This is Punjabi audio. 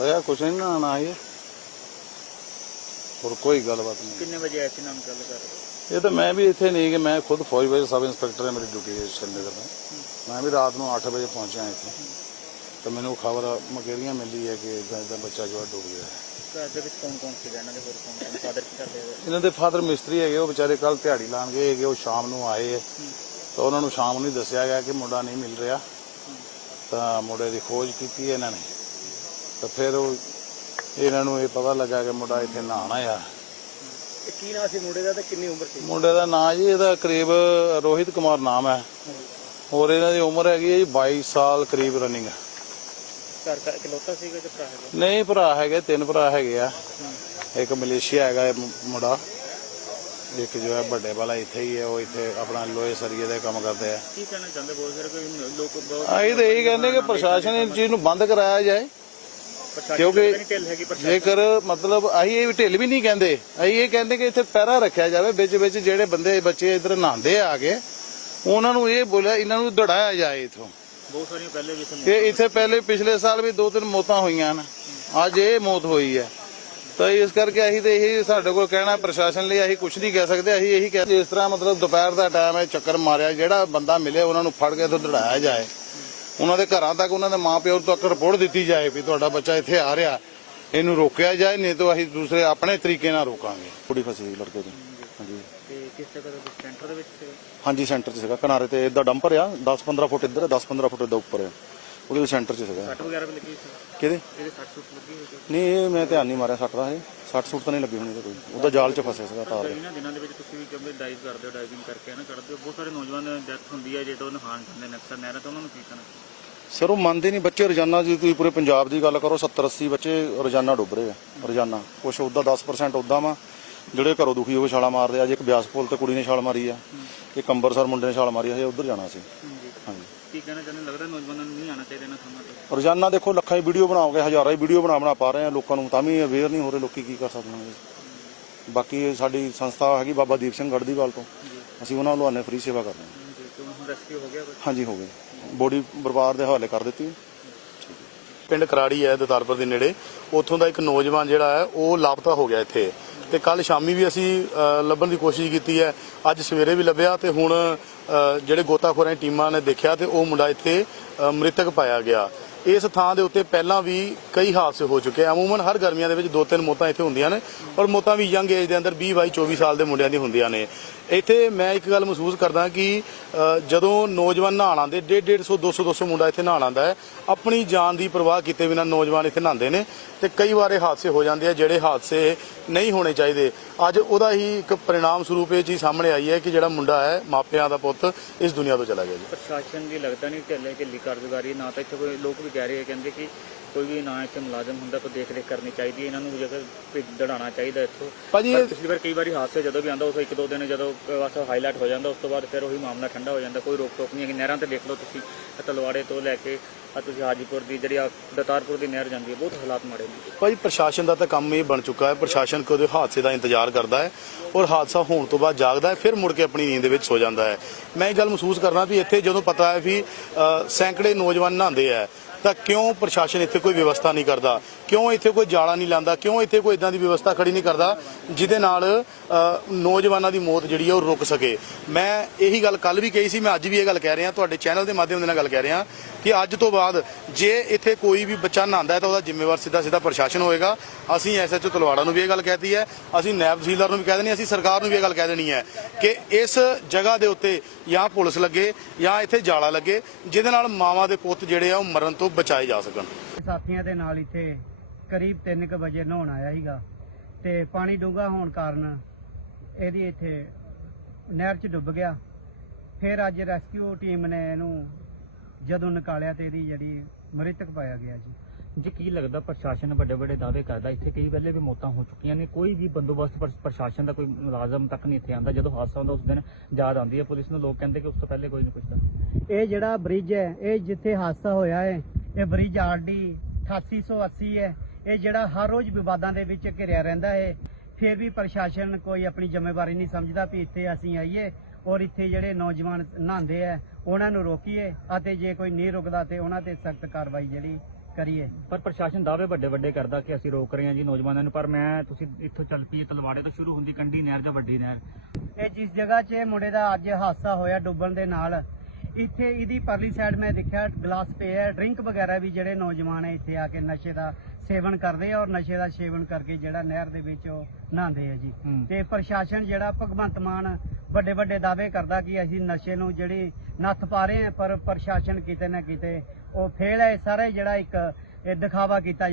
ਹੋਇਆ ਕੁਛ ਨਹੀਂ ਨਾ ਨਾ ਇਹ ਹੋਰ ਕੋਈ ਗੱਲਬਾਤ ਨਹੀਂ। ਕਿੰਨੇ ਵਜੇ ਆਏ ਸੀ ਨਾਮ ਗੱਲ ਕਰ ਰਹੇ ਇਹ ਤਾਂ ਮੈਂ ਵੀ ਇੱਥੇ ਨਹੀਂ ਕਿ ਮੈਂ ਖੁਦ ਫੌਜ ਵਿੱਚ ਸਬ ਇੰਸਪੈਕਟਰ ਹੈ ਮੇਰੀ ਡਿਊਟੀ ਹੈ ਸ਼੍ਰੀਨਗਰ में ਮੈਂ ਵੀ ਰਾਤ ਨੂੰ 8 ਵਜੇ ਪਹੁੰਚਿਆ ਇੱਥੇ। ਤਾਂ ਮੈਨੂੰ ਖਬਰ ਮਕੇਰੀਆਂ ਮਿਲੀ ਹੈ ਕਿ ਇਦਾਂ ਇਦਾਂ ਬੱਚਾ ਜੋ ਡੁੱਬ ਗਿਆ ਹੈ। ਘਰ ਦੇ ਵਿੱਚ ਕੌਣ ਕੌਣ ਸੀ ਇਹਨਾਂ ਦੇ ਹੋਰ ਕੌਣ ਕੌਣ? ਫਾਦਰ ਕੀ ਕਰਦੇ ਹੋਏ? ਇਹਨਾਂ ਦੇ ਫਾਦਰ ਮਿਸਤਰੀ ਹੈਗੇ ਉਹ ਵਿਚਾਰੇ ਕੱਲ ਦਿਹਾੜੀ ਲਾਣ ਗਏ ਹੈਗੇ ਉਹ ਸ਼ਾਮ ਨੂੰ ਆਏ ਹੈ। ਤਾਂ ਉਹਨਾਂ ਨੂੰ ਸ਼ਾਮ ਨੂੰ ਹੀ ਦੱਸਿਆ ਗਿਆ ਕਿ ਮੁੰਡਾ ਨਹੀਂ ਮਿਲ ਰਿਹਾ। ਤਾਂ ਮੁੰਡੇ ਦੀ ਖੋਜ ਕੀਤੀ ਹੈ ਇਹਨਾਂ ਨੇ। ਤਾਂ ਫਿਰ ਉਹ ਇਹਨਾਂ ਨੂੰ ਇਹ ਪਤਾ ਲੱਗਾ ਕਿ ਮੁੰਡਾ ਇੱਥੇ ਨਹਾਉਣ ਆਇਆ ਕੀ ਨਾਮ ਸੀ ਮੁੰਡੇ ਦਾ ਤੇ ਕਿੰਨੀ ਉਮਰ ਸੀ? ਮੁੰਡੇ ਦਾ ਨਾਂ ਜੀ ਇਹਦਾ ਕਰੀਬ ਰੋਹਿਤ ਕੁਮਾਰ ਨਾਮ ਹੈ। ਔਰ ਇਹਨਾਂ ਦੀ ਉਮਰ ਹੈਗੀ ਹੈ ਜੀ 22 ਸਾਲ ਕਰੀਬ ਰਨਿੰਗ ਘਰ ਦਾ ਇਕਲੌਤਾ ਸੀਗਾ ਜਾਂ ਭਰਾ ਹੈਗਾ? ਨਹੀਂ ਭਰਾ ਹੈਗੇ ਤਿੰਨ ਭਰਾ ਹੈਗੇ ਆ। ਇੱਕ ਮਲੇਸ਼ੀਆ ਹੈਗਾ ਇਹ ਮੁ- ਮੁੰਡਾ। ਇੱਕ ਜੋ ਹੈ ਵੱਡੇ ਵਾਲਾ ਇੱਥੇ ਹੀ ਹੈ ਉਹ ਇੱਥੇ ਆਪਣਾ ਲੋਹੇ ਸਰੀਏ ਦਾ ਕੰਮ ਕਰਦੇ ਆ। ਕੀ ਕਹਿਣਾ ਚਾਹੁੰਦੇ ਬਹੁਤ ਸਾਰੇ ਕੋਈ ਲੋਕ ਬਹੁਤ ਅਸੀਂ ਤਾਂ ਇਹੀ ਕਹਿੰਦੇ ਕਿ ਪ੍ਰਸ਼ਾਸਨ ਇਸ ਚੀਜ਼ ਨੂੰ ਬੰਦ ਕਰਾਇਆ ਜਾਏ। ਕਿਉਂਕਿ ਜੇਕਰ ਮਤਲਬ ਅਸੀਂ ਇਹ ਢਿੱਲ ਵੀ ਨਹੀਂ ਕਹਿੰਦੇ ਅਸੀਂ ਇਹ ਕਹਿੰਦੇ ਕਿ ਇੱਥੇ ਪਹਿਰਾ ਰੱਖਿਆ ਜਾਵੇ ਵਿੱਚ ਵਿੱਚ ਜਿਹੜੇ ਬੰਦੇ ਬੱਚੇ ਇੱਧਰ ਨਹਾਉਂਦੇ ਆ ਕੇ ਉਹਨਾਂ ਨੂੰ ਇਹ ਬੋਲਿਆ ਇਹਨਾਂ ਨੂੰ ਦੜਾਇਆ ਜਾਏ ਇਥੋਂ। ਬਹੁਤ ਸਾਰੀਆਂ ਪਹਿਲੇ ਵੀ ਇੱਥੇ ਪਹਿਲੇ ਪਿਛਲੇ ਸਾਲ ਵੀ ਦੋ ਤਿੰਨ ਮੌਤਾਂ ਹੋਈਆਂ ਨੇ ਅੱਜ ਇਹ ਮੌਤ ਹੋਈ ਹੈ। ਤਾਂ ਇਸ ਕਰਕੇ ਅਸੀਂ ਤੇ ਇਹੀ ਸਾਡੇ ਕੋਲ ਕਹਿਣਾ ਪ੍ਰਸ਼ਾਸਨ ਲਈ ਅਸੀਂ ਕੁਝ ਨਹੀਂ ਕਹਿ ਸਕਦੇ ਅਸੀਂ ਇਹੀ ਕਹਿ ਜਿਸ ਤਰ੍ਹਾਂ ਮਤਲਬ ਦੁਪਹਿਰ ਦਾ ਟਾਈਮ ਹੈ ਚੱਕਰ ਮਾਰਿਆ ਜਿਹੜਾ ਬੰਦਾ ਮਿਲੇ ਉਹਨਾਂ ਨੂੰ ਫੜ ਕੇ ਇੱਥੋਂ ਦੜਾਇਆ ਜਾਏ। ਉਹਨਾਂ ਦੇ ਘਰਾਂ ਤੱਕ ਉਹਨਾਂ ਦੇ ਮਾਪਿਓ ਤੱਕ ਰਿਪੋਰਟ ਦਿੱਤੀ ਜਾਏ ਵੀ ਤੁਹਾਡਾ ਬੱਚਾ ਇੱਥੇ ਆ ਰਿਹਾ। ਇਹਨੂੰ ਰੋਕਿਆ ਜਾਏ ਨਹੀਂ ਤਾਂ ਅਸੀਂ ਦੂਸਰੇ ਆਪਣੇ ਤਰੀਕੇ ਨਾਲ ਰੋਕਾਂਗੇ। ਕੁੜੀ ਫਸੀ ਸੀ ਲੜਕੇ ਦੀ। ਹਾਂਜੀ। ਤੇ ਕਿਸ ਜਗ੍ਹਾ ਦੇ ਸੈਂਟਰ ਦੇ ਵਿੱਚ ਸੀਗਾ? ਹਾਂਜੀ ਸੈਂਟਰ 'ਚ ਸੀਗਾ ਕਿਨਾਰੇ ਤੇ ਇਦਾਂ ਡੰਪਰ ਆ 10-15 ਫੁੱਟ ਇੱਧਰ 10-15 ਫੁੱਟ ਇਦਾਂ ਉੱਪਰ ਆ ਉਹਦੇ ਸੈਂਟਰ 'ਚ ਸੀਗਾ। ਸੱਟ ਵਗੈਰਾ ਵੀ ਲੱਗੀ ਸੀ? ਕਿਹਦੇ? ਇਹਦੇ ਸੱਟ ਸੁੱਟ ਲੱਗੀ ਹੋਈ ਸੀ? ਨਹੀਂ ਇਹ ਮੈਂ ਧਿਆਨ ਨਹੀਂ ਮਾਰਿਆ ਸੱਟ ਦਾ ਇਹ। ਸੱਟ ਸੁੱਟ ਤਾਂ ਨਹੀਂ ਲੱਗੀ ਹੋਣੀ ਇਹਦੇ ਕੋਈ। ਉਹਦਾ ਜਾਲ 'ਚ ਫਸਿਆ ਸੀਗਾ ਤਾਰ ਦੇ ਇਹਨਾਂ ਦਿਨਾਂ ਦੇ ਵਿੱਚ ਤੁਸੀਂ ਵੀ ਕਹਿੰਦੇ ਡਾਈਵ ਕਰਦੇ ਹੋ ਡਾਈਵਿੰਗ ਕਰਕੇ ਨਾ ਕਰਦੇ ਹੋ। ਬਹੁਤ ਸਾਰੇ ਨੌਜਵਾਨ ਡੈਥ ਹੁੰਦੀ ਹੈ ਜਿਹੜੇ ਉਹ ਨਹਾਣ ਜਾਂਦੇ ਨੇ ਅਕਸਰ ਨਹਿਰਾਂ ਤੇ ਉਹਨਾਂ ਨੂੰ ਕੀ ਕਰਨਾ ਸਰ ਉਹ ਮੰਨਦੇ ਨਹੀਂ ਬੱਚੇ ਰੋਜ਼ਾਨਾ ਜੇ ਤੁਸੀਂ ਪੂਰੇ ਪੰਜਾਬ ਦੀ ਗੱਲ ਕਰੋ 70-80 ਬੱਚੇ ਰੋਜ਼ਾਨਾ ਡੁੱਬ ਰਹੇ ਆ ਰੋਜ਼ਾਨਾ। ਕੁਛ ਉਹਦਾ 10% ਉਦਾਂ ਵਾ ਜਿਹੜੇ ਘਰੋਂ ਦੁਖੀ ਹੋ ਕੇ ਛਾਲਾ ਮਾਰਦੇ ਆ। ਅੱਜ ਇੱਕ ਬਿਆਸ ਪੁਲ ਤੇ ਕੁੜੀ ਨੇ ਛਾਲ ਮਾਰੀ ਆ ਇੱਕ ਅੰਬਰਸਰ ਮੁੰਡੇ ਨੇ ਛਾਲ ਮਾਰੀ ਆ ਇਹ ਉਧਰ ਜਾਣਾ ਸੀ। ਕਹਿਣਾ ਚਾਹੁੰਦੇ ਲੱਗਦਾ ਨੌਜਵਾਨਾਂ ਨੂੰ ਨਹੀਂ ਆਉਣਾ ਚਾਹੀਦਾ ਇਹਨਾਂ ਥਾਵਾਂ ਤੇ। ਰੋਜ਼ਾਨਾ ਦੇਖੋ ਲੱਖਾਂ ਹੀ ਵੀਡੀਓ ਬਣਾਓਗੇ ਹਜ਼ਾਰਾਂ ਹੀ ਵੀਡੀਓ ਬਣਾ ਬਣਾ ਪਾ ਰਹੇ ਆ ਲੋਕਾਂ ਨੂੰ ਤਾਂ ਵੀ ਅਵੇਅਰ ਨਹੀਂ ਹੋ ਰਹੇ ਲੋਕੀ ਕੀ ਕਰ ਸਕਦੇ ਨੇ। ਬਾਕੀ ਇਹ ਸਾਡੀ ਸੰਸਥਾ ਹੈਗੀ ਬਾਬਾ ਦੀਪ ਸਿੰਘ ਗੜਦੀਵਾਲ ਤੋਂ। ਅਸੀਂ ਉਹਨਾਂ ਨੂੰ ਆਨੇ ਫ੍ਰੀ ਸੇਵਾ ਕਰਦੇ ਹਾਂ। ਜੀ ਤੇ ਹੁਣ ਰੈਸਕਿਊ ਹੋ ਗਿਆ? ਹਾਂਜੀ ਹੋ ਗਏ ਬੋਡੀ ਪਰਿਵਾਰ ਦੇ ਹਵਾਲੇ ਕਰ ਦਿੱਤੀ ਪਿੰਡ ਕਰਾੜੀ ਹੈ ਦਤਾਰਪੁਰ ਦੇ ਨੇੜੇ। ਉੱਥੋਂ ਦਾ ਇੱਕ ਨੌਜਵਾਨ ਜਿਹੜਾ ਹੈ ਉਹ ਲਾਪਤਾ ਹੋ ਗਿਆ ਇੱਥੇ। ਤੇ ਕੱਲ ਸ਼ਾਮੀ ਵੀ ਅਸੀਂ ਲੱਭਣ ਦੀ ਕੋਸ਼ਿਸ਼ ਕੀਤੀ ਹੈ। ਅੱਜ ਸਵੇਰੇ ਵੀ ਲੱਭਿਆ ਤੇ ਹੁਣ ਜਿਹੜੇ ਗੋਤਾਖੋਰਾਂ ਦੀ ਟੀਮਾਂ ਨੇ ਦੇਖਿਆ ਤੇ ਉਹ ਮੁੰਡਾ ਇੱਥੇ ਮ੍ਰਿਤਕ ਪਾਇਆ ਗਿਆ। ਇਸ ਥਾਂ ਦੇ ਉੱਤੇ ਪਹਿਲਾਂ ਵੀ ਕਈ ਹਾਦਸੇ ਹੋ ਚੁੱਕੇ ਆ। ਅਮੂਮਨ ਹਰ ਗਰਮੀਆਂ ਦੇ ਵਿੱਚ ਦੋ ਤਿੰਨ ਮੌਤਾਂ ਇੱਥੇ ਹੁੰਦੀਆਂ ਨੇ ਔਰ ਮੌਤਾਂ ਵੀ ਯੰਗ ਏਜ ਦੇ ਅੰਦਰ 20 22 24 ਸਾਲ ਦੇ ਮੁੰਡਿਆਂ ਦੀ ਹੁੰਦੀਆਂ ਨੇ। ਇੱਥੇ ਮੈਂ ਇੱਕ ਗੱਲ ਮਹਿਸੂਸ ਕਰਦਾ ਕਿ ਜਦੋਂ ਨੌਜਵਾਨ ਨਹਾਣ ਆਉਂਦੇ 150 150 200 200 ਮੁੰਡਾ ਇੱਥੇ ਨਹਾਣ ਆਉਂਦਾ ਹੈ। ਆਪਣੀ ਜਾਨ ਦੀ ਪਰਵਾਹ ਕੀਤੇ ਬਿਨਾਂ ਨੌਜਵਾਨ ਇੱਥੇ ਨਹਾਉਂਦੇ ਨੇ ਤੇ ਕਈ ਵਾਰ ਇਹ ਹਾਦਸੇ ਹੋ ਜਾਂਦੇ ਆ ਜਿਹੜੇ ਹਾਦਸੇ ਨਹੀਂ ਹੋਣੇ ਚਾਹੀਦੇ। ਅੱਜ ਉਹਦਾ ਹੀ ਇੱਕ ਪਰਿਣਾਮ ਸਰੂਪ ਇਹ ਚੀਜ਼ ਸਾਹਮਣੇ ਆਈ ਹੈ ਕਿ ਜਿਹੜਾ ਮੁੰਡਾ ਹੈ, ਮਾਪਿਆਂ ਦਾ ਪੁੱਤ ਇਸ ਦੁਨੀਆ ਤੋਂ ਚਲਾ ਗਿਆ ਜੀ। ਪ੍ਰਸ਼ਾਸਨ ਵੀ ਲੱਗਦਾ ਨਹੀਂ ਢਿੱਲੇ ਢਿੱਲੀ ਕਾਰਗੁਜ਼ਾਰੀ ਨਾ ਤਾਂ ਇੱਥੇ ਕੋਈ ਲੋਕ ਵੀ ਕਹਿ ਰਹੇ ਆ ਕਹਿੰਦੇ ਕਿ ਕੋਈ ਵੀ ਨਾ ਇੱਥੇ ਮੁਲਾਜ਼ਮ ਹੁੰਦਾ ਕੋਈ ਦੇਖ ਰੇਖ ਕਰਨੀ ਚਾਹੀਦੀ ਹੈ। ਇਹਨਾਂ ਨੂੰ ਭੇਜ ਦੜਾਉਣਾ ਚਾਹੀਦਾ ਇੱਥੋਂ। ਭਾਜੀ ਪਰ ਪਿਛਲੀ ਵਾਰ ਕਈ ਵਾਰੀ ਹਾਦਸੇ ਜਦੋਂ ਵੀ ਆਉਂਦਾ ਉਸ ਇੱਕ ਦੋ ਦਿਨ ਜਦੋਂ ਬਸ ਹਾਈਲਾਈਟ ਹੋ ਜਾਂਦਾ ਉਸ ਤੋਂ ਬਾਅਦ ਫਿਰ ਉਹੀ ਮਾਮਲਾ ਠੰਡਾ ਹੋ ਜਾਂਦਾ ਕੋਈ ਰੋਕ ਟੋਕ ਨਹੀਂ। ਹੈ ਨਹਿਰਾਂ ਤੇ ਦੇਖ ਲਓ ਤੁਸੀਂ ਤਲਵਾੜੇ ਤੋਂ ਲੈ ਕੇ ਆ ਤੁਸੀਂ ਹਾਜੀਪੁਰ ਦੀ ਜਿਹੜੀ ਆ ਦਤਾਰਪੁਰ ਦੀ ਨਹਿਰ ਜਾਂਦੀ ਹੈ ਬਹੁਤ ਹਾਲਾਤ ਮਾੜੇ ਨੇ। ਭਾਈ ਪ੍ਰਸ਼ਾਸਨ ਦਾ ਤਾਂ ਕੰਮ ਇਹ ਬਣ ਚੁੱਕਾ ਹੈ। ਪ੍ਰਸ਼ਾਸਨ ਕਦੇ ਹਾਦਸੇ ਦਾ ਇੰਤਜ਼ਾਰ ਕਰਦਾ ਹੈ ਔਰ ਹਾਦਸਾ ਹੋਣ ਤੋਂ ਬਾਅਦ ਜਾਗਦਾ ਹੈ ਫਿਰ ਮੁੜ ਕੇ ਆਪਣੀ ਨੀਂਦ ਦੇ ਵਿੱਚ ਸੋ ਜਾਂਦਾ ਹੈ। ਮੈਂ ਇਹ ਗੱਲ ਮਹਿਸੂਸ ਕਰਦਾ ਵੀ ਇੱਥੇ ਜਦੋਂ ਪਤਾ ਹੈ ਵੀ ਸੈਂਕੜੇ ਨੌਜਵਾਨ ਨਹਾਉਂਦੇ ਆ ਤਾਂ ਕਿਉਂ ਪ੍ਰਸ਼ਾਸਨ ਇੱਥੇ ਕੋਈ ਵਿਵਸਥਾ ਨਹੀਂ ਕਰਦਾ? ਕਿਉਂ ਇੱਥੇ ਕੋਈ ਜਾਲਾ ਨਹੀਂ ਲਾਉਂਦਾ ਕਿਉਂ ਇੱਥੇ ਕੋਈ ਇਦਾਂ ਦੀ ਵਿਵਸਥਾ ਖੜੀ ਨਹੀਂ ਕਰਦਾ ਜਿਹਦੇ ਨਾਲ ਨੌਜਵਾਨਾਂ ਦੀ ਮੌਤ ਜਿਹੜੀ ਹੈ ਉਹ ਰੁਕ ਸਕੇ? ਮੈਂ ਇਹੀ ਗੱਲ ਕੱਲ ਵੀ ਕਹੀ ਸੀ, ਮੈਂ ਅੱਜ ਵੀ ਇਹ ਗੱਲ ਕਹਿ ਰਿਹਾ, ਤੁਹਾਡੇ ਚੈਨਲ ਦੇ ਮਾਧਿਅਮ ਦੇ ਨਾਲ ਗੱਲ ਕਹਿ ਰਿਹਾ ਕਿ ਅੱਜ ਤੋਂ ਬਾਅਦ ਜੇ ਇੱਥੇ ਕੋਈ ਵੀ ਬੱਚਾ ਨਹਾਉਂਦਾ ਹੈ ਤਾਂ ਉਹਦਾ ਜ਼ਿੰਮੇਵਾਰ ਸਿੱਧਾ ਸਿੱਧਾ ਪ੍ਰਸ਼ਾਸਨ ਹੋਏਗਾ। ਅਸੀਂ ਐਸਐਚਓ ਤਲਵਾੜਾ ਨੂੰ ਵੀ ਇਹ ਗੱਲ ਕਹਿਤੀ ਹੈ, ਅਸੀਂ ਨਾਇਬ ਤਹਿਸੀਲਦਾਰ ਨੂੰ ਵੀ ਕਹਿ ਦੇਣੀ ਅਸੀਂ ਸਰਕਾਰ ਨੂੰ ਵੀ ਇਹ ਗੱਲ ਕਹਿ ਦੇਣੀ ਹੈ ਕਿ ਇਸ ਜਗ੍ਹਾ ਦੇ ਉੱਤੇ ਜਾਂ ਪੁਲਿਸ ਲੱਗੇ ਜਾਂ ਇੱਥੇ ਜਾਲਾ ਲੱਗੇ, ਜਿਹਦੇ ਨਾਲ ਮਾਵਾਂ ਦੇ ਪੁੱਤ ਜਿਹੜੇ ਆ ਉਹ ਮਰਨ ਤੋਂ ਬਚਾਏ ਜਾ ਸਕਣ। ਸਾਥੀਆਂ ਦੇ ਨਾਲ ਇੱਥੇ ਕਰੀਬ 3:00 ਵਜੇ ਨਹਾਉਣ ਆਇਆ ਸੀਗਾ ਤੇ ਪਾਣੀ ਡੂੰਘਾ ਹੋਣ ਕਾਰਨ ਇਹਦੀ ਇੱਥੇ ਨਹਿਰ 'ਚ ਡੁੱਬ ਗਿਆ। ਫਿਰ ਅੱਜ ਰੈਸਕਿਊ ਟੀਮ ਨੇ ਇਹਨੂੰ ਜਦੋਂ ਨਿਕਾਲਿਆ ਤੇ ਇਹਦੀ ਜਿਹੜੀ ਮ੍ਰਿਤਕ ਪਾਇਆ ਗਿਆ ਜੀ। ਜੀ ਕੀ ਲੱਗਦਾ ਪ੍ਰਸ਼ਾਸਨ ਵੱਡੇ ਵੱਡੇ ਦਾਅਵੇ ਕਰਦਾ ਇੱਥੇ ਕਈ ਪਹਿਲੇ ਵੀ ਮੌਤਾਂ ਹੋ ਚੁੱਕੀਆਂ ਨੇ ਕੋਈ ਵੀ ਬੰਦੋਬਸਤ ਪਰ- ਪ੍ਰਸ਼ਾਸਨ ਦਾ ਕੋਈ ਮੁਲਾਜ਼ਮ ਤੱਕ ਨਹੀਂ ਇੱਥੇ ਆਂਦਾ ਜਦੋਂ ਹਾਦਸਾ ਹੁੰਦਾ ਉਸ ਦਿਨ ਯਾਦ ਆਉਂਦੀ ਹੈ ਪੁਲਿਸ ਨੂੰ ਲੋਕ ਕਹਿੰਦੇ ਕਿ ਉਸ ਤੋਂ ਪਹਿਲੇ ਕੋਈ ਨਹੀਂ ਪੁੱਛਦਾ। ਇਹ ਜਿਹੜਾ ਬ੍ਰਿਜ ਹੈ ਇਹ ਜਿੱਥੇ ਹਾਦਸਾ ਹੋਇਆ ਹੈ ਇਹ ਬ੍ਰਿਜ ਆਰਡੀ 8880 ਹੈ। ਇਹ ਜਿਹੜਾ ਹਰ ਰੋਜ਼ ਵਿਵਾਦਾਂ ਦੇ ਵਿੱਚ ਘਿਰਿਆ ਰਹਿੰਦਾ ਹੈ ਫਿਰ ਵੀ ਪ੍ਰਸ਼ਾਸਨ ਕੋਈ ਆਪਣੀ ਜ਼ਿੰਮੇਵਾਰੀ ਨਹੀਂ ਸਮਝਦਾ ਵੀ ਇੱਥੇ ਅਸੀਂ ਆਈਏ ਔਰ ਇੱਥੇ ਜਿਹੜੇ ਨੌਜਵਾਨ ਨਹਾਉਂਦੇ ਆ ਉਹਨਾਂ ਨੂੰ ਰੋਕੀਏ ਅਤੇ ਜੇ ਕੋਈ ਨਹੀਂ ਰੁਕਦਾ ਤੇ ਉਹਨਾਂ ਤੇ ਸਖਤ ਕਾਰਵਾਈ ਜਿਹੜੀ ਕਰੀਏ। ਪਰ ਪ੍ਰਸ਼ਾਸਨ ਦਾਅਵੇ ਵੱਡੇ ਵੱਡੇ ਕਰਦਾ ਕਿ ਅਸੀਂ ਰੋਕ ਰਹੇ ਹਾਂ ਜੀ ਨੌਜਵਾਨਾਂ ਨੂੰ ਪਰ ਮੈਂ ਤੁਸੀਂ ਇੱਥੋਂ ਚੱਲ ਪਈ ਤਲਵਾੜੇ ਤੋਂ ਸ਼ੁਰੂ ਹੁੰਦੀ ਕੰਢੀ ਨਹਿਰ ਜਾਂ ਵੱਡੀ ਨਹਿਰ। ਇਹ ਜਿਸ ਜਗ੍ਹਾ 'ਚ ਇਹ ਮੁੰਡੇ ਦਾ ਅੱਜ ਹਾਦਸਾ ਹੋਇਆ ਡੁੱਬਣ ਦੇ ਨਾਲ ਇੱਥੇ ਇਹਦੀ ਪਰਲੀ ਸਾਈਡ ਮੈਂ ਦੇਖਿਆ ਗਲਾਸ ਪਏ ਆ ਡਰਿੰਕ ਵਗੈਰਾ ਵੀ ਜਿਹੜੇ ਨੌਜਵਾਨ ਹੈ ਇੱਥੇ ਆ ਕੇ ਨਸ਼ੇ ਦਾ ਸੇਵਨ ਕਰਦੇ ਆ ਔਰ ਨਸ਼ੇ ਦਾ ਸੇਵਨ ਕਰਕੇ ਜਿਹੜਾ ਨਹਿਰ ਦੇ ਵਿੱਚ ਉਹ ਨਹਾਉਂਦੇ ਆ ਜੀ ਹੂੰ। ਤੇ ਪ੍ਰਸ਼ਾਸਨ ਜਿਹੜਾ ਭਗਵੰਤ ਮਾਨ ਵੱਡੇ ਵੱਡੇ ਦਾਅਵੇ ਕਰਦਾ ਕਿ ਅਸੀਂ ਨਸ਼ੇ ਨੂੰ ਜਿਹੜੀ ਨੱਥ ਪਾ ਰਹੇ ਆ ਪਰ ਪ੍ਰਸ਼ਾਸਨ ਕਿਤੇ ਨਾ ਕਿਤੇ ਉਹ ਫੇਲ ਹੈ ਸਾਰੇ ਜਿਹੜਾ ਇੱਕ ਦਿਖਾਵਾ ਕੀਤਾ